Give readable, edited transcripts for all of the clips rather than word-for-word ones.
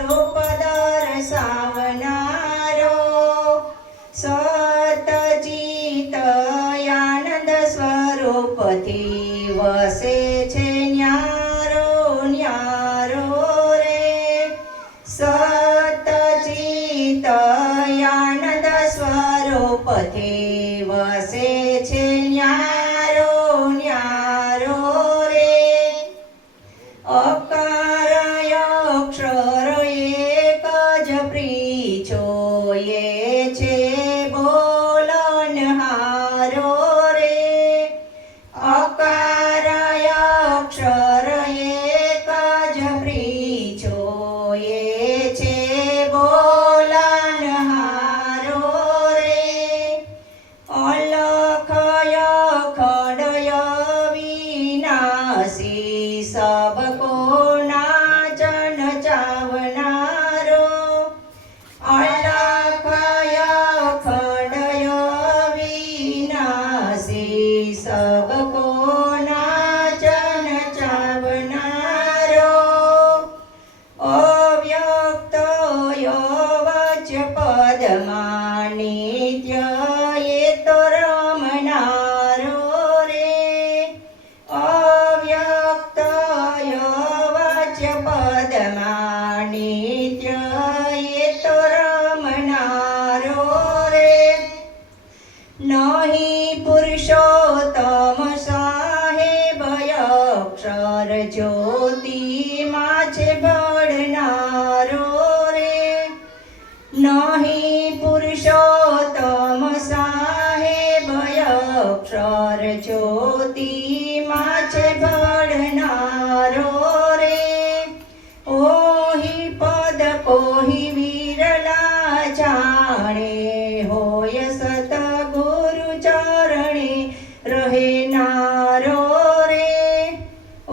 રૂપ દર્શાવનારો સતચિત આનંદ સ્વરૂપથી વસે છે ન્યારો ન્યારો રે સતચિત આનંદ સ્વરૂપથી વસે છે ન્યારો ન્યારો રે અકાર અક્ષર એક જ પ્રીચો એ છે બોલનહારો રે અકાર અક્ષર એક જ પ્રીચો એ છે બોલનહારો રે અલખ અખંડ વિનાશી સબકો નાચન ચાવનારો અલખ અખંડ વિનાશી સબકો નાચન ચાવનારો અવ્યક્ત વચ પદમાં નિત્ય એ તો રમનારો રે અવ્યક્ત વચ પદમાં નિત્ય એ તો રમનારો રે નહીં પુરુષોત્તમ સાહેબ અક્ષર જ્યોતિમાં છે બળનારો રે નહીં પુરુષોત્તમ સાહેબ અક્ષર જ્યોતિમાં છે બળનારો રે ઓહી પદ કોહી વિરલા જાણે હોય સતગુરુ ચરણે રહેનારો રે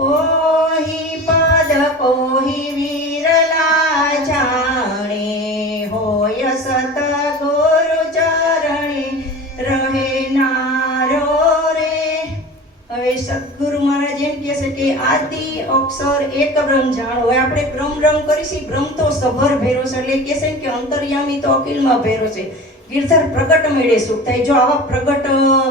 ઓહી પદ કોહી વિરલા જાણે હોય સતગુરુ ચરણે રહેનારો રે હવે સદગુરુ મહારાજ એમ કહે છે કે આદિ અક્ષર એક બ્રહ્મ જાણો હવે આપણે બ્રહ્મ બ્રહ્મ કરીશી બ્રહ્મ તો સભર ભેરો છે એટલે કહે છે કે અંતર્યામી તો અખિલમાં ભેરો છે ગિરધર પ્રગટ મેળે સુખ થાય જો આવા પ્રગટ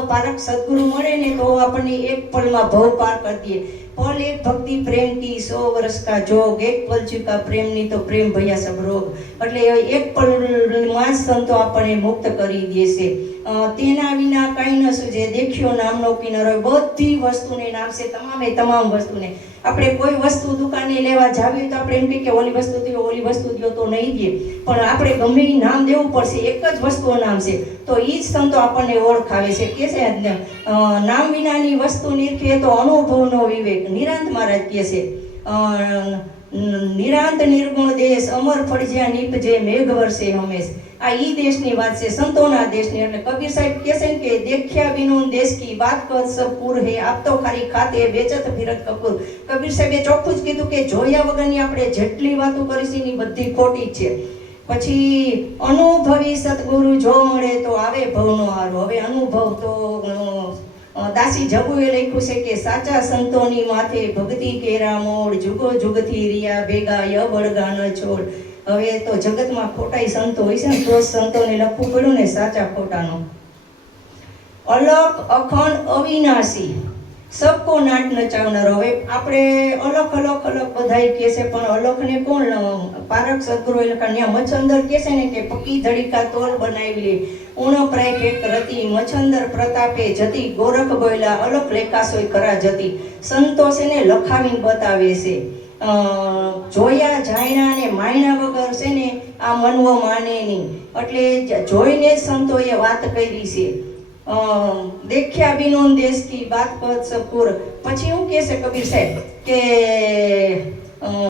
પારક સદગુરુ મળે ને તો આપણને એક પલમાં ભવ પાર કરી દે પલ એક ભક્તિ પ્રેમ કી 100 વર્ષ કા જોગ એક પલ ચુકા પ્રેમની તો પ્રેમ ભયા સબ રોગ એટલે એક પલમાં જ સંતો આપણને મુક્ત કરી દે છે તેના વિના કાંઈ ન સૂજે દેખ્યો નામનો કિનારો બધી વસ્તુને નામ છે તમામ વસ્તુને આપણે કોઈ વસ્તુ દુકાને લેવા જાવી તો આપણે એમ કે ઓલી વસ્તુ દો તો નહીં દે પણ આપણે ગમે એ નામ દેવું પડશે એક જ વસ્તુનું નામ છે તો એ જ સંતો આપણને ઓળખાવે છે કે છે નામ વિનાની વસ્તુ નિરખે તો અનુભવનો વિવેક નિરાંત મહારાજ કહે છે નિરાંત નિર્ગુણ દેશ અમર ફળજ્યા નીપજે મેઘ વર્ષે હંમેશ આ ઈ દેશની વાત છે સંતોના દેશની એટલે કબીર સાહેબ કહે છે કે દેખ્યા બિનું દેશ કી બાત કર સબ પૂર હે આપ તો ખાલી ખાતે વેચત ફિરત કપૂર કબીર સાહેબે ચોખ્ખું જ કીધું કે જોયા વગરની આપણે જેટલી વાતો કરીશું ની બધી ખોટી છે પછી અનુભવી સતગુરુ જો મળે તો આવે ભવનો હારો હવે અનુભવ તો દાસી જગુએ લખ્યું છે કે સાચા સંતોની માથે ભક્તિ કેરા મોડ જુગો જુગથી રિયા ભેગા યબળગા ન છોડ હવે તો જગતમાં ખોટાઈ સંતો હોય છે ને તો સંતોને લખવું પડ્યું ને સાચા ખોટાનો અલખ અખંડ અવિનાશી સબકો નાટ નચાવનારો હવે આપણે અલખ બધાય કહે છે પણ અલખને કોણ પારક સદગુરુ લખાણ મચ્છંદર કહે છે ને કે પકી ધડીકા તોલ બનાવી લે ઉણપ્રાય ફેક રતી મચ્છંદર પ્રતાપે જતી ગોરખ બોયલા અલખ લેખાશોય કરા જતી સંતો છે ને લખાવીને બતાવે છે જોયા જાયણા ને માયણા વગર છે ને આ મનવો માને નહીં એટલે જોઈને જ સંતોએ વાત કરી છે દેખ્યા બિનું દેશ કી બાત કર સબ પૂર પછી હું કહે છે કબીર સાહેબ કે